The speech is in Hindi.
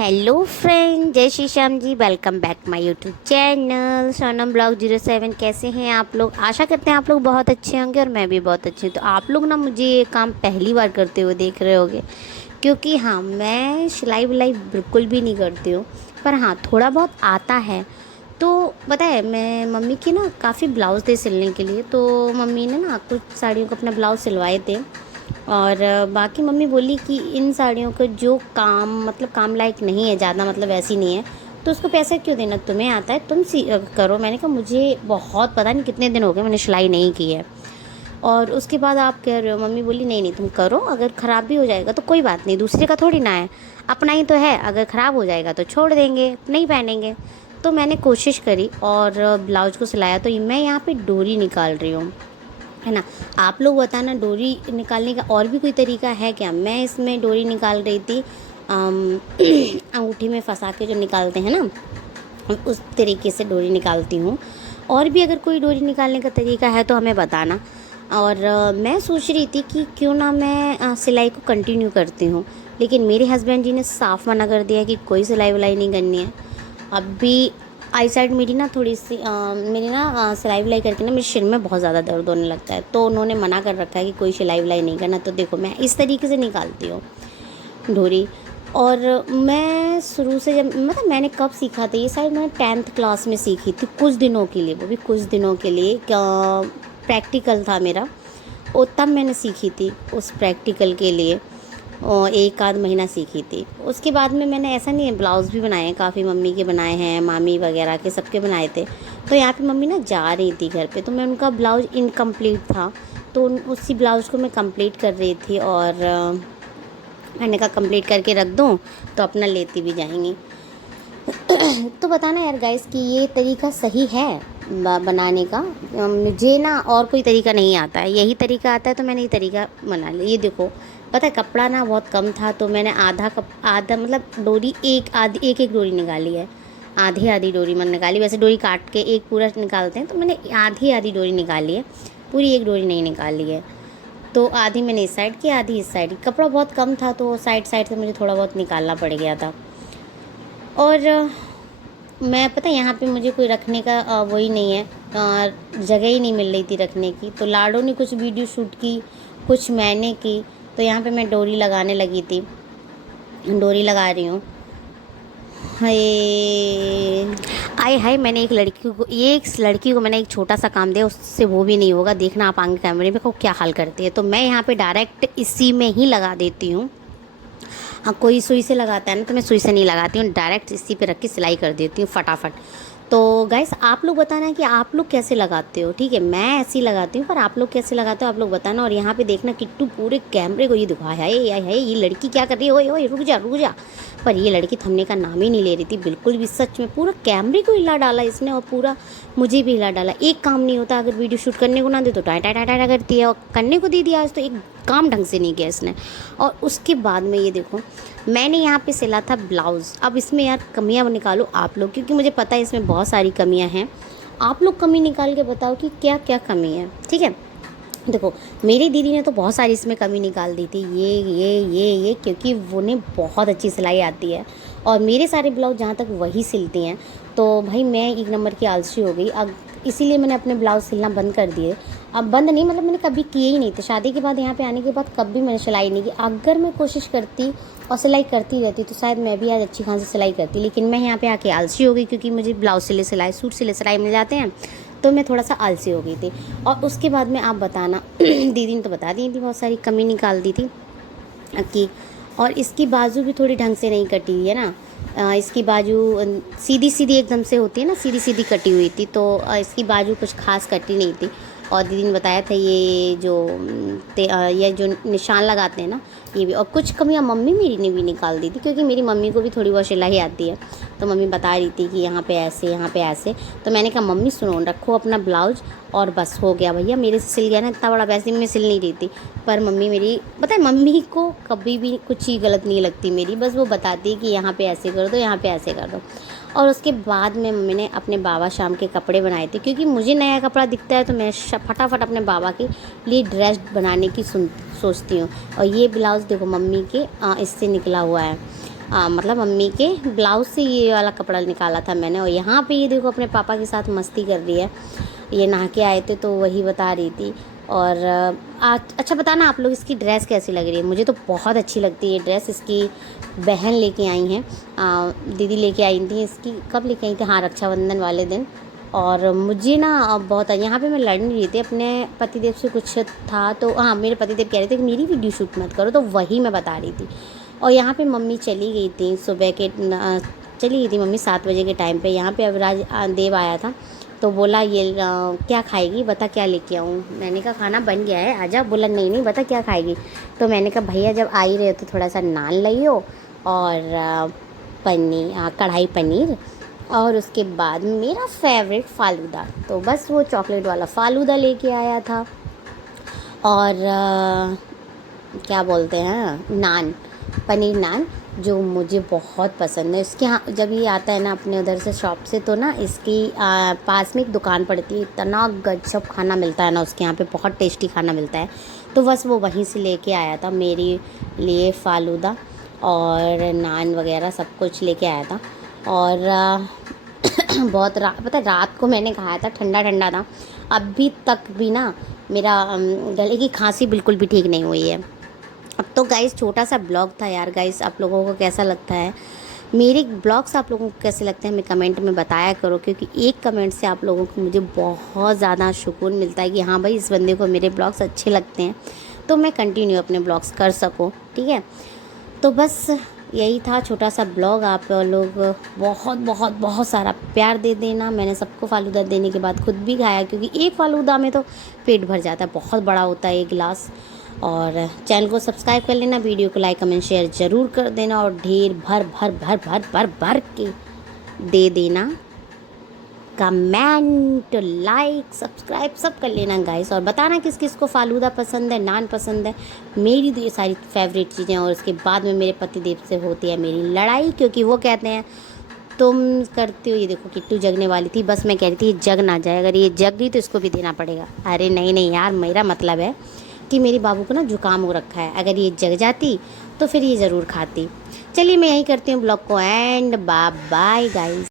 हेलो फ्रेंड, जय Shri Shyam ji. Welcome back my YouTube channel Sonam blog 07। कैसे हैं आप लोग? आशा करते हैं आप लोग बहुत अच्छे होंगे और मैं भी बहुत अच्छी हूँ। तो आप लोग ना मुझे ये काम पहली बार करते हुए देख रहे होंगे, क्योंकि हाँ, मैं सिलाई विलाई बिल्कुल भी नहीं करती हूँ, पर हाँ थोड़ा बहुत आता है। तो पता है, मैं मम्मी की ना काफ़ी ब्लाउज़ थे सिलने के लिए, तो मम्मी ने ना कुछ साड़ियों को अपना ब्लाउज़ सिलवाए थे। और बाकी मम्मी बोली कि इन साड़ियों का जो काम मतलब काम लायक नहीं है ज़्यादा, मतलब ऐसी नहीं है, तो उसको पैसे क्यों देना, तुम्हें आता है तुम करो। मैंने कहा मुझे बहुत पता नहीं कितने दिन हो गए मैंने सिलाई नहीं की है। और उसके बाद आप कह रहे हो, मम्मी बोली नहीं नहीं तुम करो, अगर ख़राब भी हो जाएगा तो कोई बात नहीं, दूसरे का थोड़ी ना है, अपना ही तो है। अगर ख़राब हो जाएगा तो छोड़ देंगे, नहीं पहनेंगे। तो मैंने कोशिश करी और ब्लाउज को सिलाया। तो मैं यहाँ पे डोरी निकाल रही हूँ, है ना। आप लोग बताना, डोरी निकालने का और भी कोई तरीका है क्या? मैं इसमें डोरी निकाल रही थी अंगूठी में फंसा के जो निकालते हैं ना, उस तरीके से डोरी निकालती हूँ। और भी अगर कोई डोरी निकालने का तरीका है तो हमें बताना। और मैं सोच रही थी कि क्यों ना मैं सिलाई को कंटिन्यू करती हूँ, लेकिन मेरे हस्बैंड जी ने साफ मना कर दिया कि कोई सिलाई विलाई नहीं करनी है। अभी आई साइड मेरी ना थोड़ी सी मेरी ना सिलाई विलाई करके ना मेरे सिर में बहुत ज़्यादा दर्द होने लगता है, तो उन्होंने मना कर रखा है कि कोई सिलाई विलाई नहीं करना। तो देखो, मैं इस तरीके से निकालती हूँ डोरी। और मैं शुरू से जब मतलब मैंने कब सीखा था ये, शायद मैंने 10th क्लास में सीखी थी, कुछ दिनों के लिए, वो भी कुछ दिनों के लिए। प्रैक्टिकल था मेरा, और तब मैंने सीखी थी उस प्रैक्टिकल के लिए, और एक आध महीना सीखी थी। उसके बाद में मैंने, ऐसा नहीं है, ब्लाउज़ भी बनाए हैं काफ़ी, मम्मी के बनाए हैं, मामी वगैरह के सबके बनाए थे। तो यहाँ पे मम्मी ना जा रही थी घर पे, तो मैं उनका ब्लाउज़ इनकम्प्लीट था, तो उसी ब्लाउज़ को मैं कंप्लीट कर रही थी। और मैंने कहा कंप्लीट करके रख दूँ तो अपना लेती भी जाएंगी। तो बताना यार गाइस कि ये तरीका सही है बनाने का। मुझे ना और कोई तरीका नहीं आता है, यही तरीका आता है, तो मैंने ये तरीका बना लिया। ये देखो, पता है कपड़ा ना बहुत कम था, तो मैंने आधा मतलब डोरी एक एक डोरी निकाली है, आधी आधी डोरी मैंने निकाली। वैसे डोरी काट के एक पूरा निकालते हैं, तो मैंने आधी आधी डोरी निकाली है, पूरी एक डोरी नहीं निकाली है। तो आधी मैंने इस साइड की, आधी इस साइड की। कपड़ा बहुत कम था, तो साइड साइड से मुझे थोड़ा बहुत निकालना पड़ गया था। और मैं, पता है यहाँ पे मुझे कोई रखने का वही नहीं है, जगह ही नहीं मिल रही थी रखने की। तो लाडो ने कुछ वीडियो शूट की, कुछ मैंने की। तो यहाँ पे मैं डोरी लगाने लगी थी, डोरी लगा रही हूँ। हाय आय हाय, मैंने एक लड़की को मैंने एक छोटा सा काम दिया, उससे वो भी नहीं होगा। देखना आप आगे कैमरे में को क्या हाल करती है। तो मैं यहाँ पे डायरेक्ट इसी में ही लगा देती हूँ। हाँ, कोई सुई से लगाता है ना, तो मैं सुई से नहीं लगाती हूँ, डायरेक्ट इसी पे रख के सिलाई कर देती हूँ फटाफट। तो गाइस, आप लोग बताना कि आप लोग कैसे लगाते हो। ठीक है, मैं ऐसे ही लगाती हूँ, पर आप लोग कैसे लगाते हो आप लोग बताना। और यहाँ पे देखना, किट्टू पूरे कैमरे को ये दिखाया है ये लड़की क्या कर रही है, ओए ओए रुक जा रुक जा। पर ये लड़की थमने का नाम ही नहीं ले रही थी बिल्कुल भी। सच में पूरा कैमरे को हिला डाला इसने, और पूरा मुझे भी हिला डाला। एक काम नहीं होता, अगर वीडियो शूट करने को ना दे तो टाटा टाटा टाटा करती है, और करने को दे दिया आज तो एक काम ढंग से नहीं किया इसने। और उसके बाद में ये देखो, मैंने यहाँ पे सिला था ब्लाउज़। अब इसमें यार कमियाँ निकालो आप लोग, क्योंकि मुझे पता है इसमें बहुत सारी कमियाँ हैं। आप लोग कमी निकाल के बताओ कि क्या क्या कमी है, ठीक है। देखो, मेरी दीदी ने तो बहुत सारी इसमें कमी निकाल दी थी, ये क्योंकि उन्हें बहुत अच्छी सिलाई आती है, और मेरे सारे ब्लाउज जहाँ तक वही सिलती हैं। तो भाई मैं एक नंबर की आलसी हो गई अब, इसीलिए मैंने अपने ब्लाउज सिलना बंद कर दिए। अब बंद नहीं, मतलब मैंने कभी किए ही नहीं थे। शादी के बाद, यहाँ पे आने के बाद कभी मैंने सिलाई नहीं की। अगर मैं कोशिश करती और सिलाई करती रहती तो शायद मैं भी आज अच्छी खासी सिलाई करती, लेकिन मैं यहाँ पे आके आलसी हो गई, क्योंकि मुझे ब्लाउज सिले सिलाई, सूट सिले सिलाई मिल जाते हैं, तो मैं थोड़ा सा आलसी हो गई थी। और उसके बाद में आप बताना दीदी ने तो बता दी थी, बहुत सारी कमी निकाल दी थी कि। और इसकी बाजू भी थोड़ी ढंग से नहीं कटी हुई है ना, इसकी बाजू सीधी सीधी एकदम से होती है ना, सीधी सीधी कटी हुई थी। तो इसकी बाजू कुछ खास कटी नहीं थी। और दीदी ने बताया था ये जो ये जो निशान लगाते हैं ना, ये भी। और कुछ कमियाँ मम्मी मेरी ने भी निकाल दी थी, क्योंकि मेरी मम्मी को भी थोड़ी बहुत सिलाई आती है। तो मम्मी बता रही थी कि यहाँ पे ऐसे, यहाँ पे ऐसे। तो मैंने कहा मम्मी सुनो, रखो अपना ब्लाउज, और बस हो गया भैया, मेरे से सिल गया ना। इतना बड़ा वैसे मैं सिल नहीं रही थी, पर मम्मी मेरी, पता है मम्मी को कभी भी कुछ ही गलत नहीं लगती मेरी, बस वो बताती है कि यहाँ पे ऐसे कर दो, यहाँ पे ऐसे कर दो। और उसके बाद में मम्मी ने अपने बाबा शाम के कपड़े बनाए थे, क्योंकि मुझे नया कपड़ा दिखता है तो मैं फटाफट अपने बाबा के लिए ड्रेस बनाने की सोचती हूँ। और ये ब्लाउज़ देखो मम्मी के इससे निकला हुआ है, मतलब मम्मी के ब्लाउज से ये वाला कपड़ा निकाला था मैंने। और यहाँ पे ये देखो अपने पापा के साथ मस्ती कर रही है। ये नहा के आए थे तो वही बता रही थी। और आज अच्छा बताना आप लोग इसकी ड्रेस कैसी लग रही है। मुझे तो बहुत अच्छी लगती है ये ड्रेस। इसकी बहन लेके आई हैं, दीदी लेके आई थी। इसकी कब लेके आई थी, हाँ रक्षाबंधन वाले दिन। और मुझे ना बहुत यहाँ पे मैं लड़ नहीं रही थी अपने पतिदेव से, कुछ था तो हाँ मेरे पतिदेव कह रहे थे कि मेरी वीडियो शूट मत करो, तो वही मैं बता रही थी। और यहाँ पे मम्मी चली गई थी सुबह के चली गई थी मम्मी 7 बजे के टाइम पे। यहाँ पे अविराज देव आया था तो बोला ये क्या खाएगी बता क्या लेके आऊँ। मैंने कहा खाना बन गया है आजा। बोला नहीं नहीं बता क्या खाएगी। तो मैंने कहा भैया जब आ ही रहे हो तो थोड़ा सा नान लाइयो और पनीर कढ़ाई पनीर, और उसके बाद मेरा फेवरेट फालूदा। तो बस वो चॉकलेट वाला फालूदा लेके आया था। और क्या बोलते हैं नान, पनीर नान, जो मुझे बहुत पसंद है। इसके यहाँ जब ये आता है ना अपने उधर से शॉप से, तो ना इसकी पास में एक दुकान पड़ती है, इतना गजब खाना मिलता है ना उसके यहाँ पे, बहुत टेस्टी खाना मिलता है। तो बस वो वहीं से लेके आया था मेरे लिए फालूदा और नान वगैरह सब कुछ लेके आया था। और बहुत पता है रात को मैंने खाया था, ठंडा ठंडा था। अभी तक भी ना मेरा गले की खांसी बिल्कुल भी ठीक नहीं हुई है। अब तो गाइस छोटा सा ब्लॉग था यार। गाइस आप लोगों को कैसा लगता है मेरे ब्लॉग्स, आप लोगों को कैसे लगते हैं हमें कमेंट में बताया करो, क्योंकि एक कमेंट से आप लोगों को मुझे बहुत ज़्यादा सुकून मिलता है कि हाँ भाई इस बंदे को मेरे ब्लॉग्स अच्छे लगते हैं, तो मैं कंटिन्यू अपने ब्लॉग्स कर सकूँ। ठीक है, तो बस यही था छोटा सा ब्लॉग। आप लोग बहुत बहुत बहुत सारा प्यार दे देना। मैंने सबको फालूदा देने के बाद खुद भी खाया, क्योंकि एक फालूदा में तो पेट भर जाता है, बहुत बड़ा होता है एक गिलास। और चैनल को सब्सक्राइब कर लेना, वीडियो को लाइक कमेंट शेयर ज़रूर कर देना, और ढेर भर भर भर भर भर भर के दे देना कमेंट, लाइक, सब्सक्राइब सब कर लेना गाइस। और बताना किस किस को फालूदा पसंद है, नान पसंद है। मेरी तो ये सारी फेवरेट चीज़ें। और उसके बाद में मेरे पतिदेव से होती है मेरी लड़ाई, क्योंकि वो कहते हैं तुम करती हो। ये देखो किट्टू जगने वाली थी, बस मैं कह रही थी ये जग ना जाए, अगर ये जग गई तो इसको भी देना पड़ेगा। अरे नहीं नहीं यार, मेरा मतलब है कि मेरे बाबू को ना जुकाम हो रखा है, अगर ये जग जाती तो फिर ये ज़रूर खाती। चलिए मैं यही करती हूँ ब्लॉग को एंड बाय बाय गाइस।